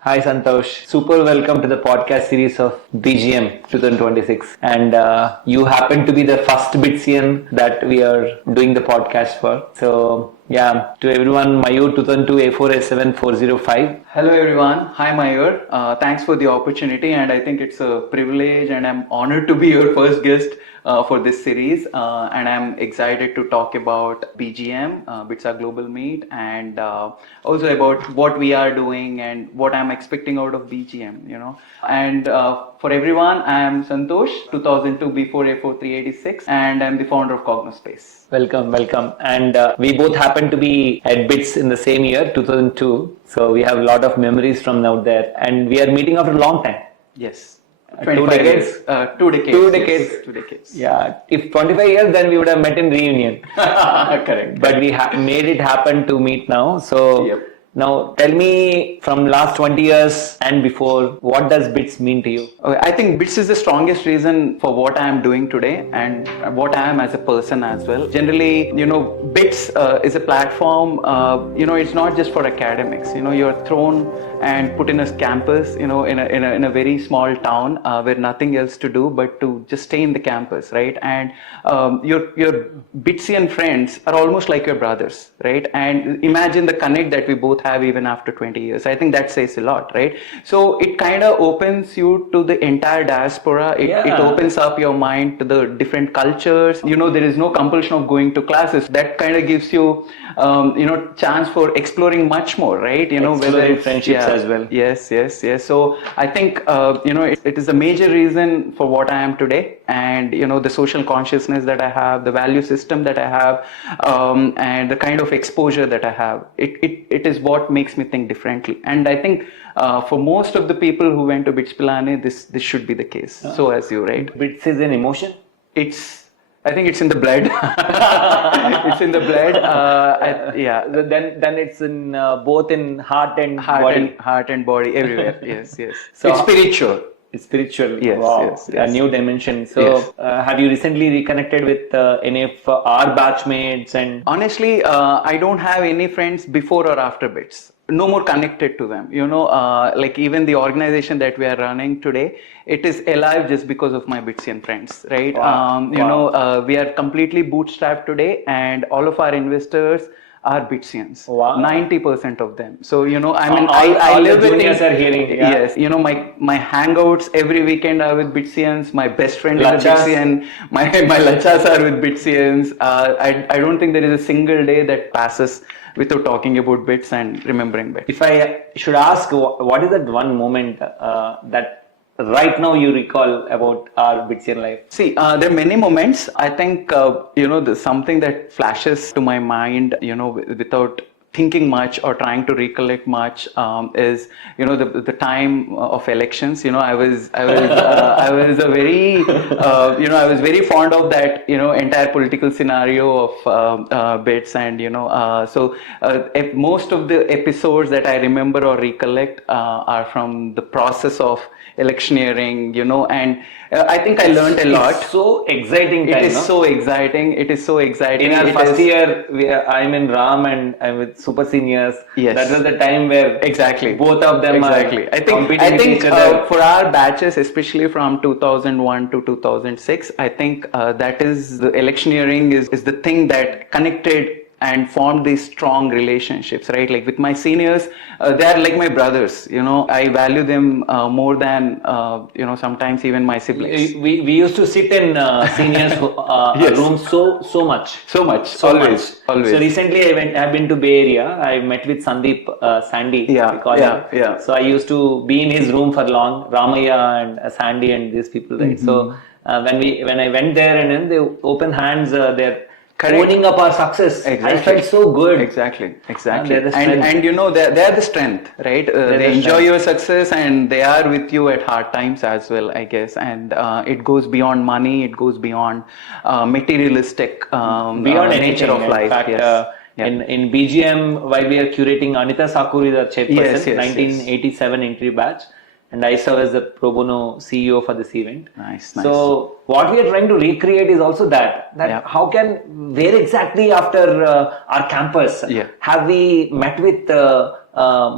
Hi Santosh, super welcome to the podcast series of BGM 2026. And you happen to be the first BITSian that we are doing the podcast for. So yeah, to everyone, Mayur 2002 A4A7 405. Hello everyone. Hi Mayur. Thanks for the opportunity, and I think it's a privilege and I'm honored to be your first guest for this series, and I'm excited to talk about BGM, BITSAA Global Meet, and also about what we are doing and what I'm expecting out of BGM, And for everyone, I am Santosh, 2002 B4A4 386, and I'm the founder of CognoSpace. Welcome. And we both happen to be at BITS in the same year, 2002. So we have a lot of memories from out there, and we are meeting after a long time. Yes. 2 decades? 2 decades. 2 decades. Yes, 2 decades. Yeah. If 25 years, then we would have met in reunion. Correct. But we made it happen to meet now. So Yep. Now tell me, from last 20 years and before, what does BITS mean to you? Okay, I think BITS is the strongest reason for what I am doing today and what I am as a person as well. Generally, BITS is a platform, it's not just for academics. You're thrown and put in a campus, in a very small town where nothing else to do but to just stay in the campus, right? And your BITSian friends are almost like your brothers, right? And imagine the connect that we both have even after 20 years. I think that says a lot, right? So it kind of opens you to the entire diaspora. It opens up your mind to the different cultures. There is no compulsion of going to classes. That kind of gives you, chance for exploring much more, right? Whether it's friendships as well. Yes. So I think, it is a major reason for what I am today. And, the social consciousness that I have, the value system that I have, and the kind of exposure that I have. It is what makes me think differently. And I think for most of the people who went to BITS Pilani, this should be the case. So as you, right? BITS is an emotion? I think it's in the blood. It's in the blood. Then it's in both in heart and body. Heart and body, everywhere. Yes. So it's spiritual. It's spiritual. Yes, wow. yes. A new dimension. So have you recently reconnected with any of our batchmates? And honestly, I don't have any friends before or after BITS. No more connected to them. Like even the organization that we are running today, it is alive just because of my BITSian friends, right? Wow. We are completely bootstrapped today, and all of our investors are BITSians. Wow. 90% of them. So, I live with juniors are hearing. Yeah. Yes. My hangouts every weekend are with BITSians. My best friend is a BITSian. My lachas are with BITSians. I don't think there is a single day that passes without talking about BITS and remembering BITS. If I should ask, what is that one moment that right now you recall about our BITSian life? See, there are many moments. I think, there's something that flashes to my mind, without thinking much or trying to recollect much, is the time of elections. I was very fond of that entire political scenario of BITS, and if most of the episodes that I remember or recollect are from the process of electioneering, and I think I learned a lot. It's so exciting time, It is so exciting. In our first year, I'm in RAM and I'm with super seniors. Yes. That was the time where both of them are competing with each other. For our batches, especially from 2001 to 2006, I think that is the electioneering is the thing that connected and formed these strong relationships, right? Like with my seniors, they are like my brothers. I value them more than sometimes even my siblings. We used to sit in seniors rooms so much. Always. So recently I've been to Bay Area. I met with Sandeep Sandy. Yeah. So I used to be in his room for long. Ramaya and Sandy and these people, right? Mm-hmm. So when I went there, and then they open hands, they're owning up our success. Exactly. I felt so good. Exactly. And they're the strength, right? They enjoy your success, and they are with you at hard times as well, I guess. And it goes beyond money. It goes beyond materialistic beyond nature of life. In fact, in BGM, while we are curating, Anita Sakur is our chairperson, 1987 entry batch. and I serve as the pro bono CEO for this event. Nice. So what we are trying to recreate is also that how can, where exactly after our campus have we met with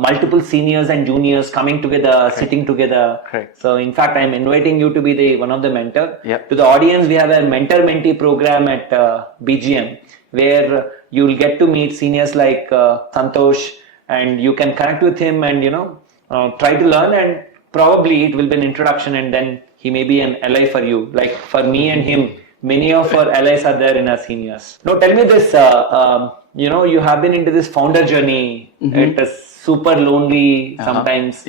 multiple seniors and juniors coming together, sitting together. Correct. So in fact, I'm inviting you to be one of the mentor. Yep. To the audience, we have a mentor-mentee program at BGM where you'll get to meet seniors like Santosh, and you can connect with him and try to learn, and probably it will be an introduction, and then he may be an ally for you. Like for me and him, many of our allies are there in our seniors. Now tell me this, you have been into this founder journey. It is super lonely sometimes.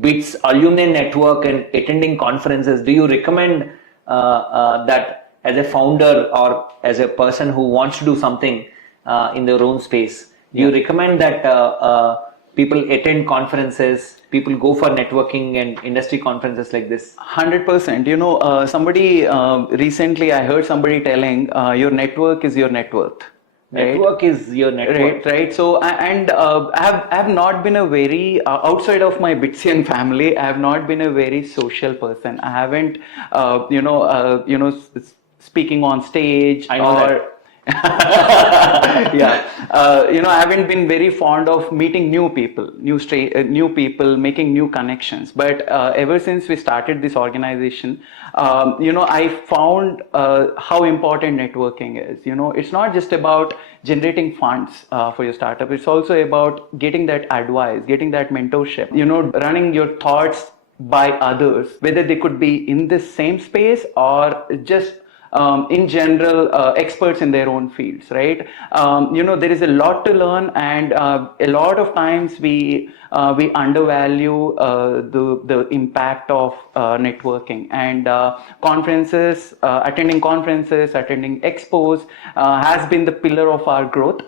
BITS alumni network and attending conferences. Do you recommend that as a founder or as a person who wants to do something in their own space? Do you recommend that people attend conferences, people go for networking and industry conferences like this? 100%. Somebody recently, I heard somebody telling your network is your net worth. Network is your network. Right. So, and I have not been a very, outside of my BITSian family, I have not been a very social person. I haven't, speaking on stage. I know that. I haven't been very fond of meeting new people, making new connections. But ever since we started this organization, I found how important networking is. It's not just about generating funds for your startup. It's also about getting that advice, getting that mentorship, running your thoughts by others, whether they could be in the same space or just in general, experts in their own fields, right? There is a lot to learn, and a lot of times we undervalue the impact of networking, and conferences, attending expos has been the pillar of our growth.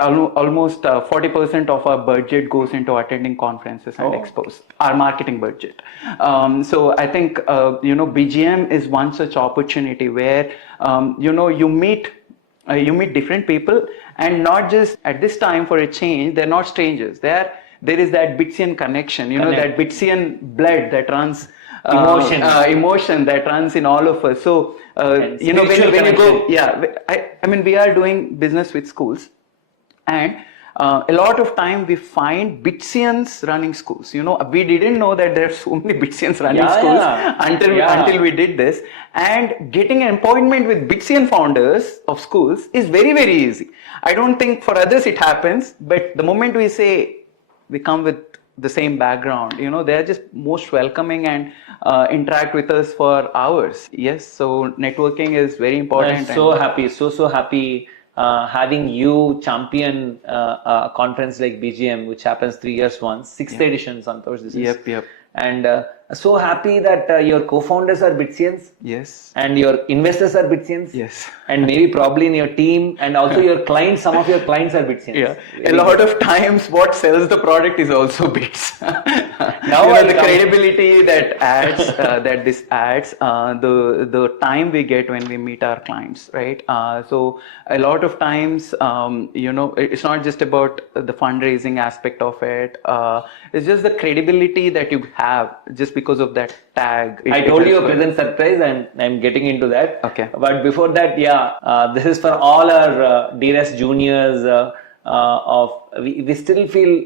Almost 40% of our budget goes into attending conferences and expos, our marketing budget. So I think, BGM is one such opportunity where, you meet different people, and not just at this time for a change, they're not strangers. There is that BITSian connection, that BITSian blood that runs, emotion that runs in all of us. So, when you go, I mean, we are doing business with schools, and a lot of time we find BITSians running schools. We didn't know that there are so many BITSians running schools until we did this. And getting an appointment with BITSian founders of schools is very, very easy. I don't think for others it happens, but the moment we say we come with the same background, they are just most welcoming and interact with us for hours. Yes, so networking is very important. I'm so happy having you champion a conference like BGM, which happens 3 years once, 6th edition, Santosh. This is. And so happy that your co-founders are BITSians. Yes. And your investors are BITSians. Yes. And maybe probably in your team, and also your clients, some of your clients are BITSians. Yeah. A lot of times what sells the product is also BITS. Now the credibility that adds, that this adds, the time we get when we meet our clients, right? So a lot of times, it's not just about the fundraising aspect of it. It's just the credibility that you have just because of that tag. I told you a present surprise, and I'm getting into that. Okay. But before that, this is for all our dearest juniors. We still feel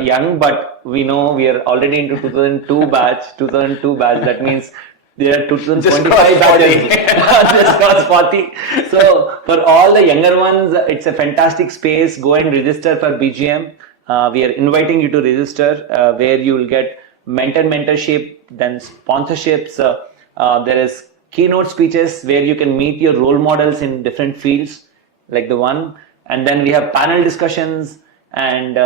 young, but we know we are already into 2002 batch. That means there are 2025 batches. Just crossed 40. So for all the younger ones, it's a fantastic space. Go and register for BGM. We are inviting you to register, where you will get mentorship, then sponsorships. There is keynote speeches where you can meet your role models in different fields, like the one. And then we have panel discussions, and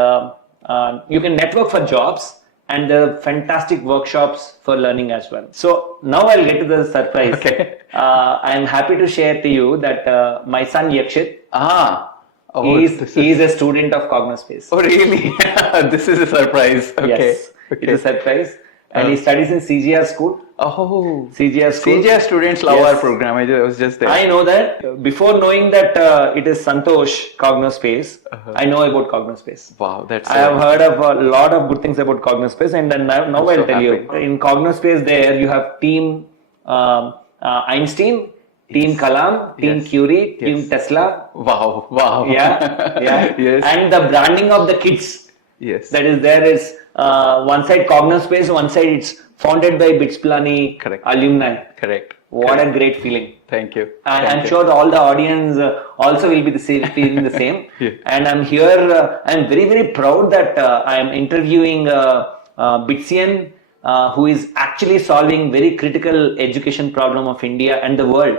you can network for jobs, and there are fantastic workshops for learning as well. So now I'll get to the surprise. Okay. I'm happy to share to you that my son Yakshit, he is a student of CognoSpace. Oh, really? This is a surprise. Okay. Yes, it's a surprise. And he studies in CGR school. Oh, CGR school. CGR students love Yes. our program. I was just there. I know that. Before knowing that it is Santosh CognoSpace, I know about CognoSpace. Wow, that's I have heard of a lot of good things about CognoSpace, and then now I'll so tell you. happy. In CognoSpace, there you have Team Einstein, Team Kalam, Team Yes. Curie, Yes. Team Tesla. Wow, wow. Yeah. Yes. And the branding of the kids Yes. that is there is one side CognoSpace, one side it's founded by BITS Pilani Correct. alumni. Correct. What a great feeling. Thank you. And Thank I'm you. sure all the audience also will be the same, feeling the same. Yeah. And I'm here. I'm very, very proud that I am interviewing BITSian who is actually solving very critical education problem of India and the world.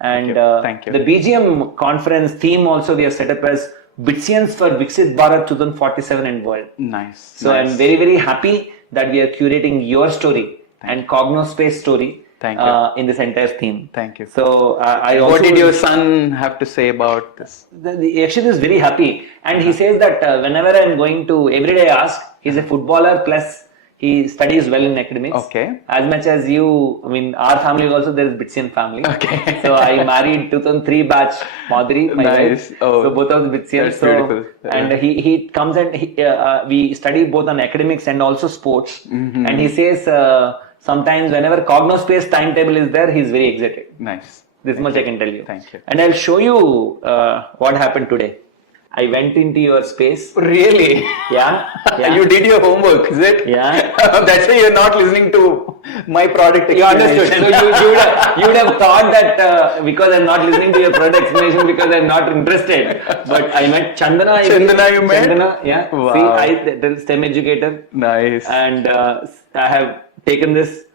And Thank you. the BGM conference theme also we have set up as BITSians for Viksit Bharat 2047 and world. Nice. So nice. I'm very, very happy that we are curating your story and CognoSpace story. Thank you. In this entire theme. Thank you. So I also What did your son have to say about this? Actually is very happy, and he says that whenever I'm going to every day ask, he's a footballer plus he studies well in academics. Okay. As much as you, I mean, our family also there is BITSian family. Okay. So I married 2003 batch Madhuri, my Nice. wife. Oh, So both of the BITSians. that's beautiful. And he comes and we study both on academics and also sports. Mm-hmm. And he says sometimes whenever CognoSpace timetable is there, he's very excited. Nice. This much I can tell you. Thank you. And I'll show you what happened today. I went into your space. Really? Yeah. You did your homework, is it? Yeah. That's why you're not listening to my product You understood. So explanation. you would have thought that because I'm not listening to your product explanation because I'm not interested. But I met Chandana. Chandana you met? Chandana, yeah. Wow. See, the STEM educator. Nice. And I have taken this.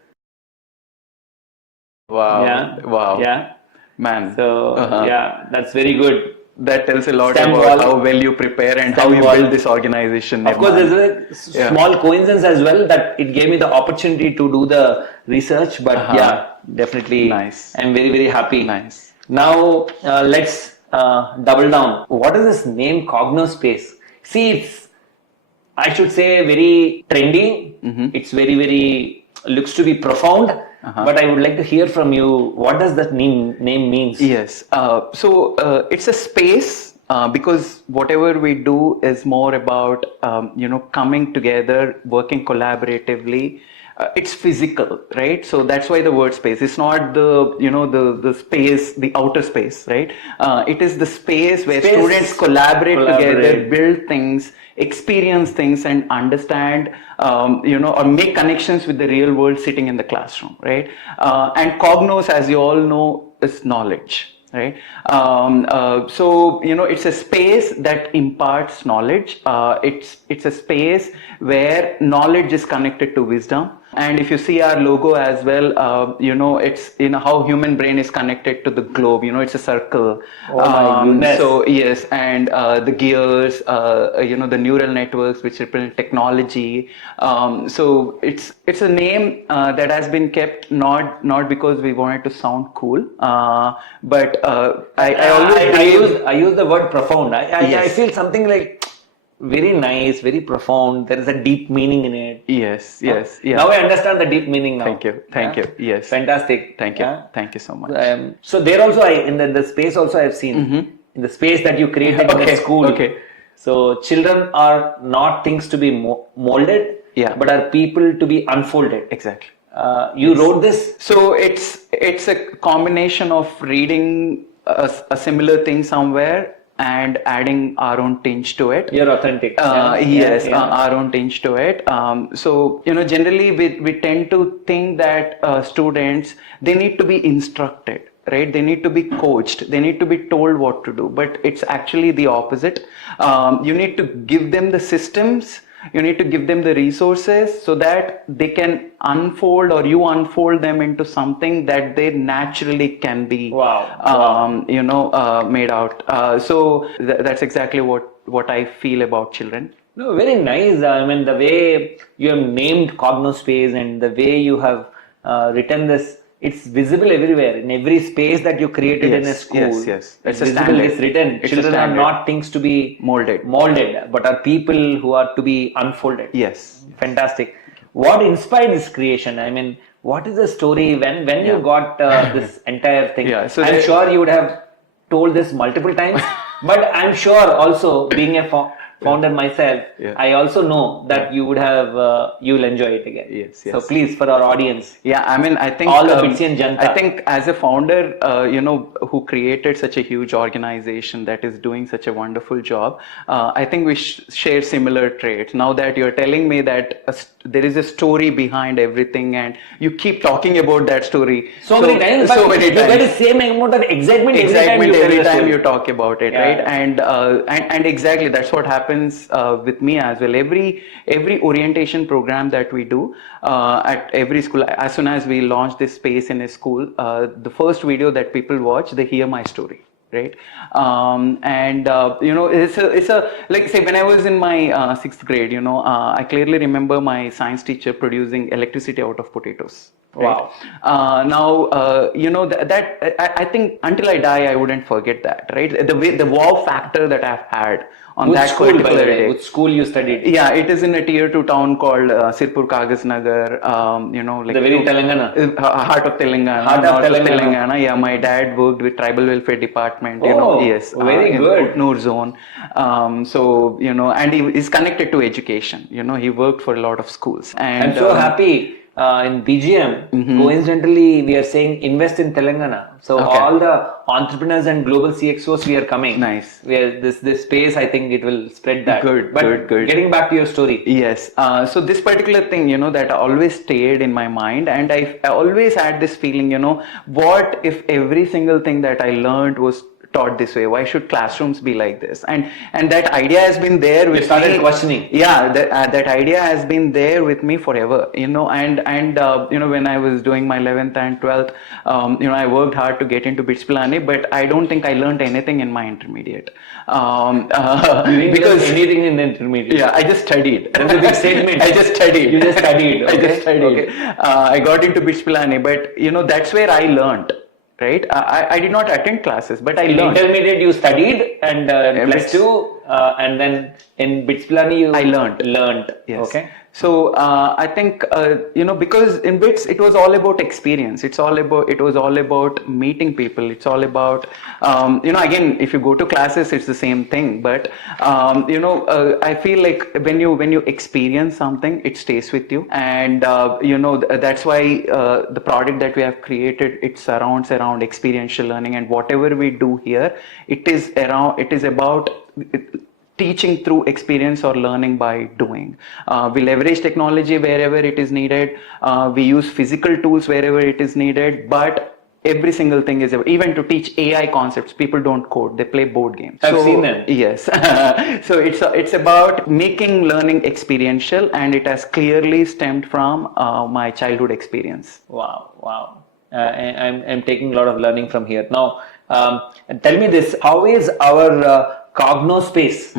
Wow. Yeah. Wow. Yeah. Man. So yeah, that's very good. That tells a lot STEM about wall. how well you prepare and STEM how you wall. build this organization. Of course, Nirmal. there's a small coincidence as well that it gave me the opportunity to do the research. But yeah, definitely, Nice. I'm very, very happy. Nice. Now let's double down. What is this name CognoSpace? See, it's I should say very trendy. It's very, very looks to be profound. But I would like to hear from you. What does that name means? Yes. So it's a space because whatever we do is more about coming together, working collaboratively. It's physical, right? So that's why the word space. It's not the space, the outer space, right? It is the space where students collaborate together, build things, experience things, and understand, or make connections with the real world sitting in the classroom, right? And Cognos, as you all know, is knowledge. Right. So it's a space that imparts knowledge. It's a space where knowledge is connected to wisdom. And if you see our logo as well, it's how human brain is connected to the globe. It's a circle. Oh my goodness. So yes, and the gears, the neural networks which represent technology. So it's a name that has been kept not because we wanted to sound cool, but I use the word profound. I Yes. feel something like very nice, very profound. There is a deep meaning in it. Yes. Yeah. Now I understand the deep meaning now. Thank you. Yes. Fantastic. Thank you. Yeah. Thank you so much. So there also, in the space also I've seen in the space that you created in the school. Okay. So children are not things to be molded, but are people to be unfolded. Exactly. You wrote this. So it's a combination of reading a similar thing somewhere and adding our own tinge to it. You're authentic. Yes, our own tinge to it. So generally we tend to think that students, they need to be instructed, right? They need to be coached. They need to be told what to do. But it's actually the opposite. You need to give them the systems. You need to give them the resources so that they can unfold, or you unfold them into something that they naturally can be made out. So that's exactly what I feel about children. No, very nice. I mean, the way you have named CognoSpace and the way you have written this, it's visible everywhere. In every space that you created in a school, yes. It's visible, it's written. Children are not things to be molded, but are people who are to be unfolded. Yes. Fantastic. What inspired this creation? I mean, what is the story when you got this entire thing? Yeah, so I'm sure you would have told this multiple times, but I'm sure also being a founder myself, I also know that you would have you'll enjoy it again. Yes. So please, for our audience. Yeah, I mean, I think all the BITSian Janta. I think as a founder, who created such a huge organization that is doing such a wonderful job, I think we share similar traits. Now that you're telling me that there is a story behind everything, and you keep talking about that story so many times, but you get the same amount of excitement every time you talk about it, right? And exactly that's what happens with me as well. Every orientation program that we do at every school, as soon as we launch this space in a school, the first video that people watch, they hear my story, right? It's a like, say, when I was in my sixth grade, I clearly remember my science teacher producing electricity out of potatoes. Right? Wow. Now, that I think until I die, I wouldn't forget that, right? The wow factor that I've had on which that school, particular day. Which school you studied? Yeah, it is in a tier 2 town called Sirpur Kagas Nagar. Like the very Telangana. Heart of Telangana. Heart of Telangana. Yeah, my dad worked with tribal welfare department. Yes, very good. In Noor zone. And he is connected to education. He worked for a lot of schools. And I'm so happy. In BGM, coincidentally, we are saying invest in Telangana. So all the entrepreneurs and global CXOs, we are coming. Nice. We are this space. I think it will spread that. Good. Getting back to your story. Yes. So this particular thing, that always stayed in my mind, and I always had this feeling, what if every single thing that I learned was taught this way? Why should classrooms be like this? And that idea has been there with me. You started questioning. Yeah, that idea has been there with me forever. And when I was doing my 11th and 12th, I worked hard to get into BITS Pilani, but I don't think I learned anything in my intermediate. Because anything in the intermediate. Yeah, I just studied. That's a big statement. I just studied. You just studied. Okay. I just studied. Okay. I got into BITS Pilani, but that's where I learned. Right, I did not attend classes, but I learned. Intermediate, you studied, and plus 2, and then in BITS Pilani, I learned. Yes. Okay. So I think because in BITS it was all about experience. It was all about meeting people. It's all about again, if you go to classes, it's the same thing. But I feel like when you experience something, it stays with you, and that's why the product that we have created, it surrounds around experiential learning, and whatever we do here, it is about teaching through experience or learning by doing. We leverage technology wherever it is needed. We use physical tools wherever it is needed, but every single thing is, even to teach AI concepts, people don't code, they play board games. I've seen them. Yes. So it's about making learning experiential, and it has clearly stemmed from my childhood experience. Wow. I'm taking a lot of learning from here. Now, tell me this, how is our CognoSpace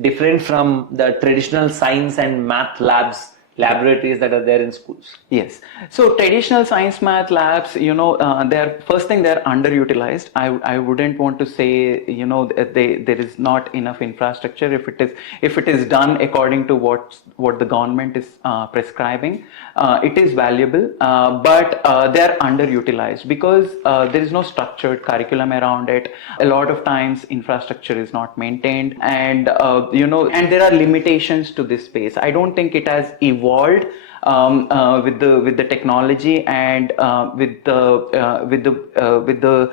different from the traditional science and math laboratories that are there in schools? Yes. So traditional science math labs, they're underutilized. I wouldn't want to say, there is not enough infrastructure. If it is done according to what the government is prescribing, it is valuable, but they're underutilized because there is no structured curriculum around it. A lot of times infrastructure is not maintained, and and there are limitations to this space. I don't think it has evolved with the technology and with the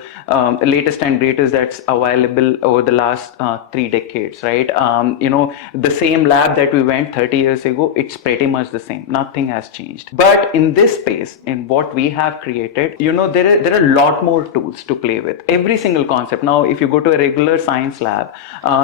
latest and greatest that's available over the last 3 decades, right? The same lab that we went 30 years ago, it's pretty much the same. Nothing has changed. But in this space, in what we have created, there are a lot more tools to play with. Every single concept. Now, if you go to a regular science lab,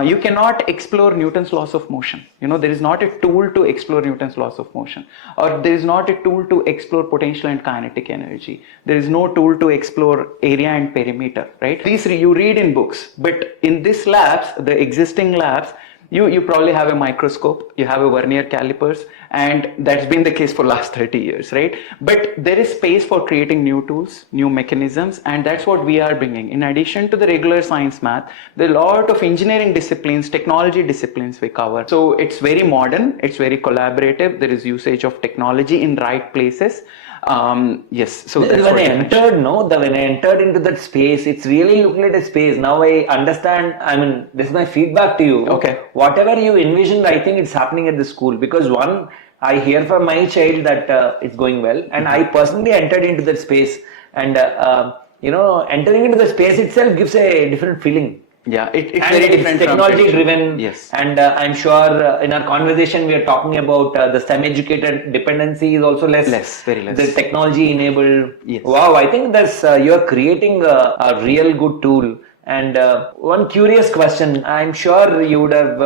you cannot explore Newton's laws of motion. There is not a tool to explore Newton's laws of motion, or there is not a tool to explore potential and kinetic energy. There is no tool to explore area and perimeter, right? These you read in books, but in these labs, the existing labs, you probably have a microscope, you have a vernier calipers, and that's been the case for last 30 years, right? But there is space for creating new tools, new mechanisms, and that's what we are bringing. In addition to the regular science math, there are a lot of engineering disciplines, technology disciplines we cover. So it's very modern, it's very collaborative, there is usage of technology in right places. Yes, so When that's I what entered, when I entered into that space, it's really looking at a space. Now I understand. I mean, this is my feedback to you. Okay. Whatever you envisioned, I think it's happening at the school because one, I hear from my child that it's going well, and I personally entered into that space, and entering into the space itself gives a different feeling. Yeah, it's And very it's different technology from driven. Yes. And I'm sure in our conversation we are talking about the STEM educated dependency is also less. Less, very less. The technology enabled. Yes. Wow, I think that's you're creating a real good tool. And one curious question, I'm sure you would have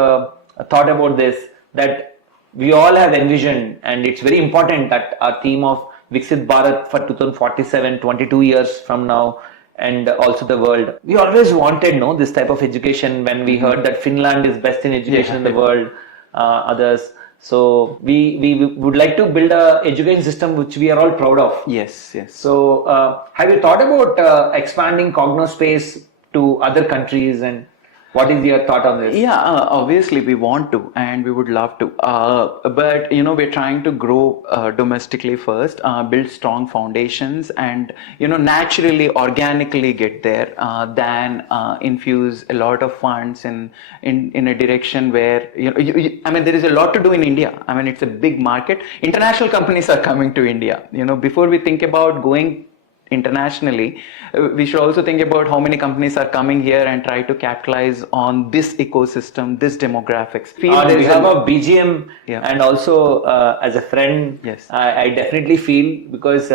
thought about this, that we all have envisioned, and it's very important that our theme of Viksit Bharat for 2047, 22 years from now, and also the world. We always wanted, this type of education when we heard that Finland is best in education in the world, others. So we would like to build a education system which we are all proud of. Yes. So have you thought about expanding CognoSpace to other countries, and what is your thought on this? Yeah, obviously we want to, and we would love to. But we're trying to grow domestically first, build strong foundations, and naturally, organically get there. Than infuse a lot of funds in a direction where I mean, there is a lot to do in India. I mean, it's a big market. International companies are coming to India. Before we think about going internationally, we should also think about how many companies are coming here and try to capitalize on this ecosystem, this demographics. On behalf of BGM, Yeah. and also as a friend, Yes. I definitely feel, because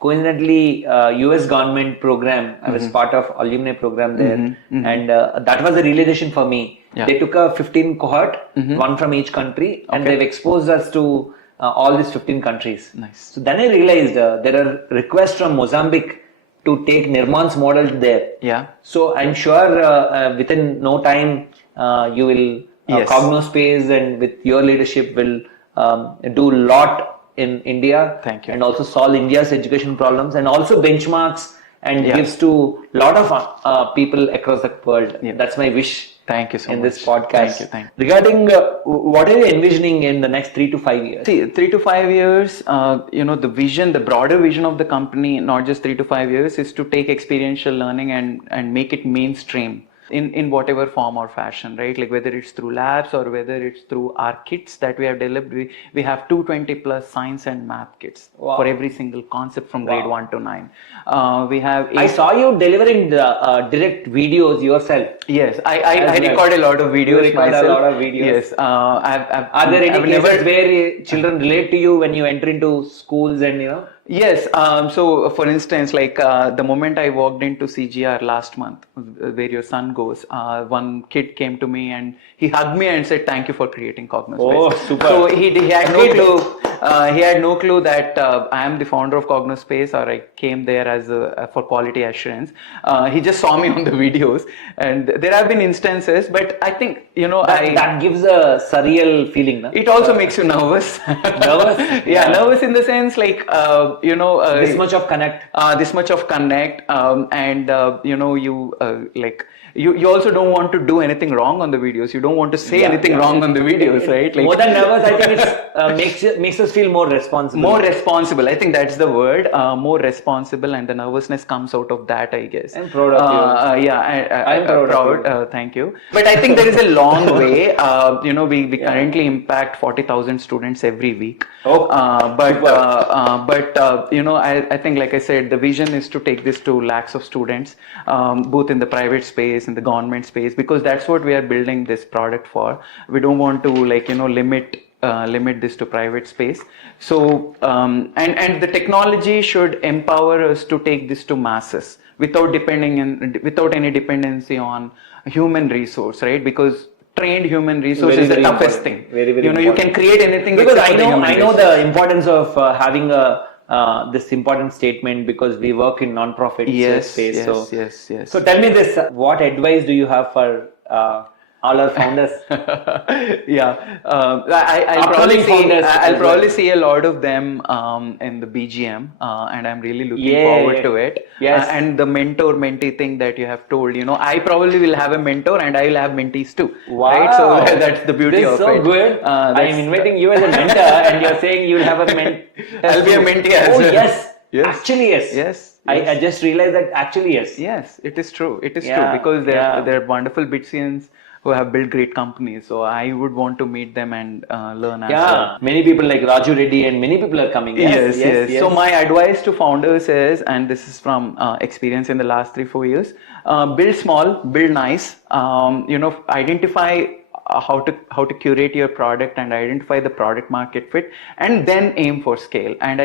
coincidentally US government program, I was part of alumni program there, and that was a realization for me. Yeah. They took a 15 cohort, one from each country, and they've exposed us to all these 15 countries. Nice. So then I realized there are requests from Mozambique to take Nirman's model there. Yeah. So I'm sure within no time you will Yes. CognoSpace, and with your leadership will do a lot in India. Thank you. And also solve India's education problems, and also benchmarks and Yeah. gives to a lot of people across the world. Yeah. That's my wish. Thank you so in much. this podcast. Thank you. Regarding what are you envisioning in the next 3 to 5 years? See, 3 to 5 years, the vision, the broader vision of the company, not just 3 to 5 years, is to take experiential learning and make it mainstream in whatever form or fashion, right? Like whether it's through labs or whether it's through our kits that we have developed. We have 220 plus science and math kits for every single concept from grade 1 to 9. We have. I saw you delivering the direct videos yourself. Yes, I record a lot of videos. You record myself. a lot of videos. Yes, Are there any cases where children relate to you when you enter into schools and Yes. So, for instance, like the moment I walked into CGR last month, where your son goes, one kid came to me and he hugged me and said, "Thank you for creating CognoSpace." Oh, super. So he had no clue. He had no clue that I am the founder of CognoSpace, or I came there as for quality assurance. He just saw me on the videos, and there have been instances, but I think that gives a surreal feeling. No? It also makes you nervous. Nervous? Yeah, nervous in the sense like this much of connect. And you also don't want to do anything wrong on the videos. You don't want to say anything wrong on the videos, right? Like, more than nervous, I think it makes us feel more responsible. More responsible. I think that's the word. More responsible, and the nervousness comes out of that, I guess. I'm proud of you. I'm proud. Thank you. But I think there is a long way. We currently impact 40,000 students every week. I think, like I said, the vision is to take this to lakhs of students, both in the private space, in the government space, because that's what we are building this product for. We don't want to limit this to private space. So and the technology should empower us to take this to masses without any dependency on human resource, right? Because trained human resource is the toughest thing. Very, very you can create anything, because I know the importance of having this important statement, because we work in non-profit space. Yes. So tell me this: what advice do you have for all our founders. Yeah, I'll Upcoming founders I'll as probably well. see a lot of them in the BGM, and I'm really looking Yeah. forward to it. Yes. And the mentor-mentee thing that you have told, I probably will have a mentor and I will have mentees too. Right? So Wow. that's the beauty This of is so it. good. I am inviting you as a mentor, and you're saying you'll have a mentor. I'll be a mentee as Oh well. yes. Yes. Actually yes. Yes. I just realized that actually yes. Yes, it is true. It is Yeah, true because yeah. they're wonderful BITSians who have built great companies. So I would want to meet them and learn as well. Yeah, many people like Raju Reddy and many people are coming. Yes. So my advice to founders is, and this is from experience in the last 3-4 years, build small, build nice. Identify how to curate your product and identify the product market fit, and then aim for scale. And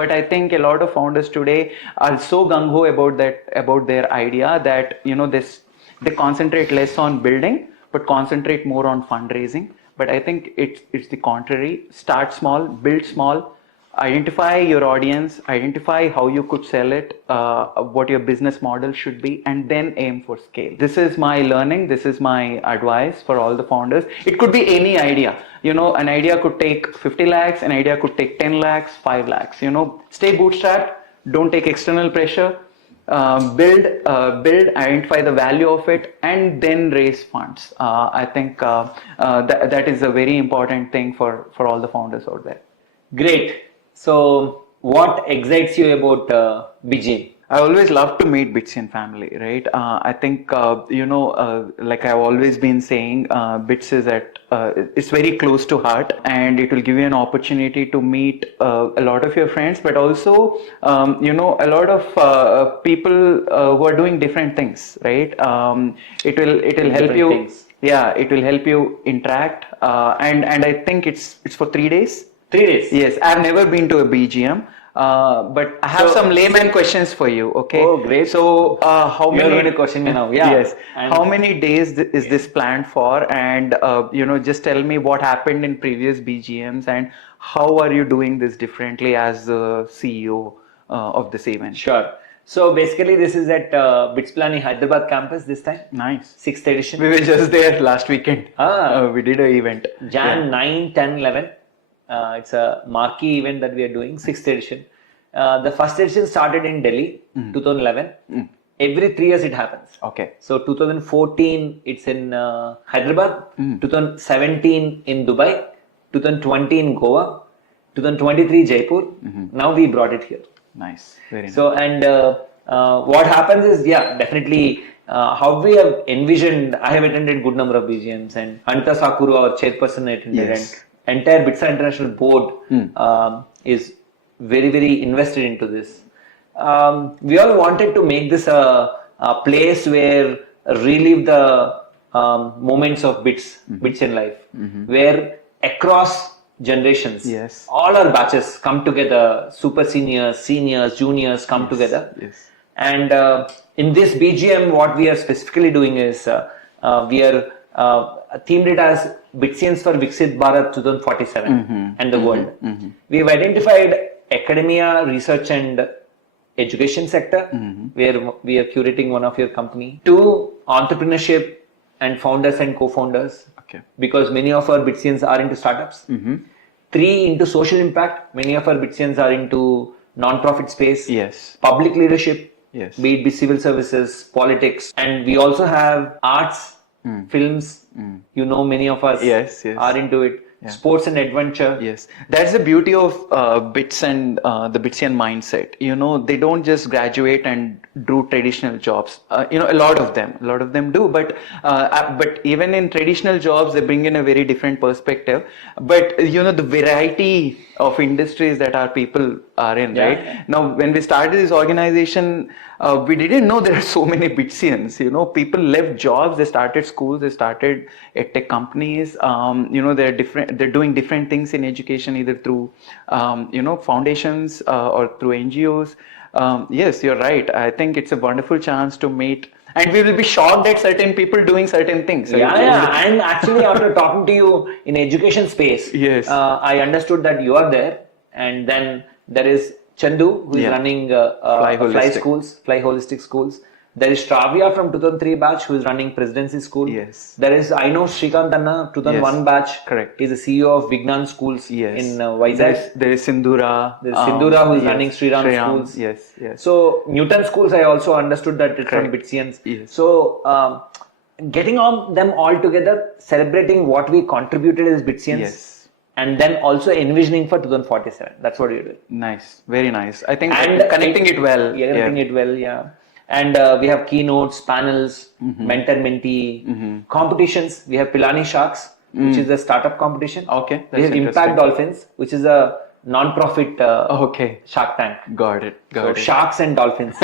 but I think a lot of founders today are so gung ho about their idea that they concentrate less on building but concentrate more on fundraising. But I think it's the contrary. Start small, build small. Identify your audience, identify how you could sell it, what your business model should be, and then aim for scale. This is my learning, this is my advice for all the founders. It could be any idea. An idea could take 50 lakhs, an idea could take 10 lakhs, 5 lakhs. Stay bootstrapped, don't take external pressure, build, identify the value of it, and then raise funds. I think that is a very important thing for all the founders out there. Great. So, what excites you about BGM? I always love to meet BITSian family, right? I think, like I've always been saying, BITS is it's very close to heart, and it will give you an opportunity to meet a lot of your friends, but also, a lot of people who are doing different things, right? It will help you. Things. Yeah, it will help you interact, and I think it's for 3 days. 3 days. Yes, I've never been to a BGM, but I have some layman questions for you. Okay. Oh, great. So, how You're many? going to question me now. Yeah. Yes. And How many days is this planned for? And just tell me what happened in previous BGMs and how are you doing this differently as the CEO of this event? Sure. So basically, this is at BITS Pilani Hyderabad campus this time. Nice. 6th edition. We were just there last weekend. We did an event. Jan 9, 10, 11. It's a marquee event that we are doing, 6th edition. The first edition started in Delhi, 2011. Every 3 years it happens. Okay. So 2014 it's in Hyderabad, 2017 in Dubai, 2020 in Goa, 2023 Jaipur. Now we brought it here. Nice. Very nice. So and what happens is, yeah, definitely how we have envisioned. I have attended good number of BGMs, and Anita Sakuru, our chairperson, attended, Yes. and entire BITSAA International Board is very, very invested into this. We all wanted to make this a place where relive the moments of BITS in life, where across generations, Yes. all our batches come together, super seniors, seniors, juniors come together. Yes. And in this BGM, what we are specifically doing is we are themed it as BITSians for Viksit Bharat 2047 and the world. We have identified academia, research and education sector, where we are curating one of your company. 2, entrepreneurship and founders and co-founders, Okay. because many of our BITSians are into startups. 3, into social impact. Many of our BITSians are into non-profit space, Yes. public leadership, Yes. be it civil services, politics, and we also have arts, films. Many of us Yes, yes. are into it. Sports and adventure. Yes, that's the beauty of BITS and the BITSian mindset. They don't just graduate and do traditional jobs. A lot of them do. But even in traditional jobs, they bring in a very different perspective. But the variety of industries that our people are in, Yeah. right? Now, when we started this organization, we didn't know there are so many BITSians. People left jobs, they started schools, they started tech companies. They're doing different things in education, either through foundations or through NGOs. Yes, you're right. I think it's a wonderful chance to meet, and we will be shocked at certain people doing certain things. And actually, after talking to you in education space, Yes. I understood that you are there, and then there is Chandu, who is running Fly Holistic Schools. There is Shravya from 2003 batch who is running Presidency School. Yes. There is, I know Shrikant Anna, 2001 Yes. batch. Correct. He's the CEO of Vignan Schools Yes. in Vizag. There is Sindhura. There's Sindhura who's yes. running Sriram Schools. Yes, yes. So Newton Schools, I also understood that it's from Correct. BITSians. Yes. So getting on them all together, celebrating what we contributed as BITSians. Yes. And then also envisioning for 2047. That's what you're doing. Nice. Very nice. I think And connecting it well. Yeah, connecting it well, yeah. And we have keynotes, panels, mentor-mentee, competitions. We have Pilani Sharks, which is a startup competition. Okay. We have Impact Dolphins, which is a non-profit Okay. Shark Tank. Got it. So sharks and dolphins.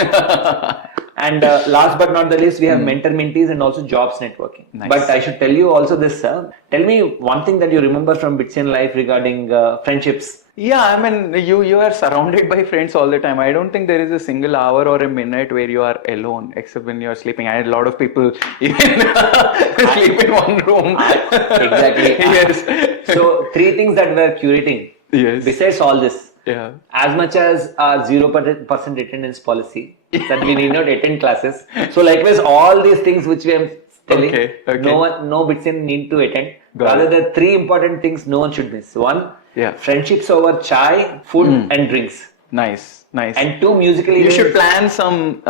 And last but not the least, we have mentor-mentees and also jobs networking. Nice. But I should tell you also this, tell me one thing that you remember from BITSian life regarding friendships. Yeah, I mean, you are surrounded by friends all the time. I don't think there is a single hour or a minute where you are alone, except when you are sleeping. I had a lot of people even sleep in one room. Exactly. Yes. So 3 things that we're curating. Yes. Besides all this, Yeah. as much as our 0% attendance policy, that we need not attend classes. So likewise, all these things which we are telling, Okay. no BITSian need to attend. Got Rather, it. there are 3 important things no one should miss. 1, Yeah. friendships over chai, food and drinks. Nice. And 2, musical You events. should plan some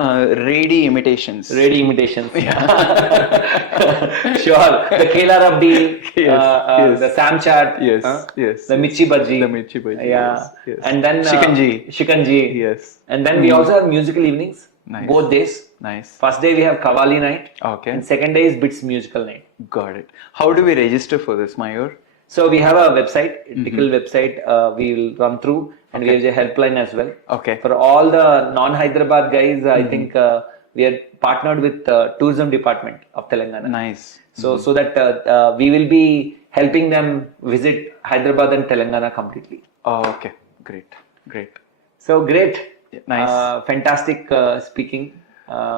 ready imitations. Ready imitations. Sure. The Kela Rabdi, Yes. the Sam Chat, Yes. Yes. the Michi Bhaji. The Michi Bhaji, Yeah. yes, yes. And then Shikanji. Yes. And then we also have musical evenings. Nice. Both days. Nice. First day we have Kavali night. Okay. And second day is BITS musical night. Got it. How do we register for this, Mayur? So we have a website, tickle website. We will run through, and we have a helpline as well. Okay. For all the non-Hyderabad guys, I think we are partnered with tourism department of Telangana. Nice. So that we will be helping them visit Hyderabad and Telangana completely. Oh, okay. Great. So great. Nice. Fantastic speaking.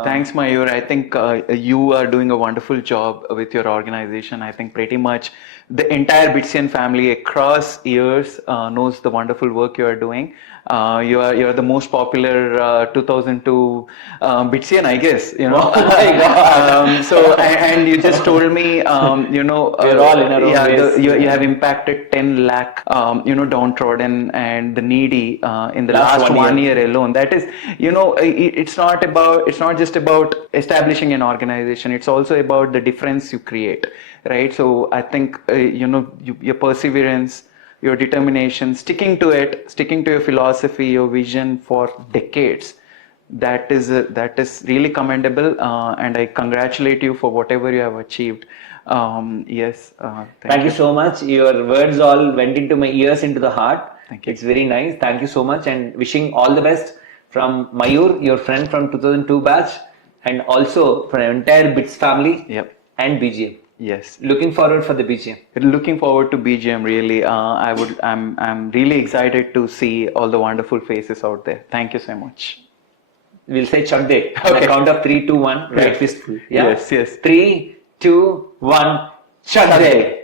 Thanks, Mayur. I think you are doing a wonderful job with your organization. I think pretty much the entire BITSian family across years knows the wonderful work you are doing. You are the most popular 2002 BITSian, I guess. You know. Oh my God. And you just told me, we're all in our own ways. You have impacted 10 lakh, downtrodden and the needy in the last 1 year alone. That is, it's not just about establishing an organization. It's also about the difference you create, right? So I think your perseverance, your determination, sticking to your philosophy, your vision for decades. That is really commendable, and I congratulate you for whatever you have achieved. Yes. Thank you so much. Your words all went into my ears, into the heart. Thank you. It's very nice. Thank you so much, and wishing all the best from Mayur, your friend from 2002 batch, and also from the entire BITS family. Yep. And BGM. Yes. Looking forward for the BGM. Looking forward to BGM. Really, I'm really excited to see all the wonderful faces out there. Thank you so much. We'll say Chak De. On Okay. the count of 3, 2, 1. Right fistful. Yeah? Yes. 3, 2, 1. Chak De.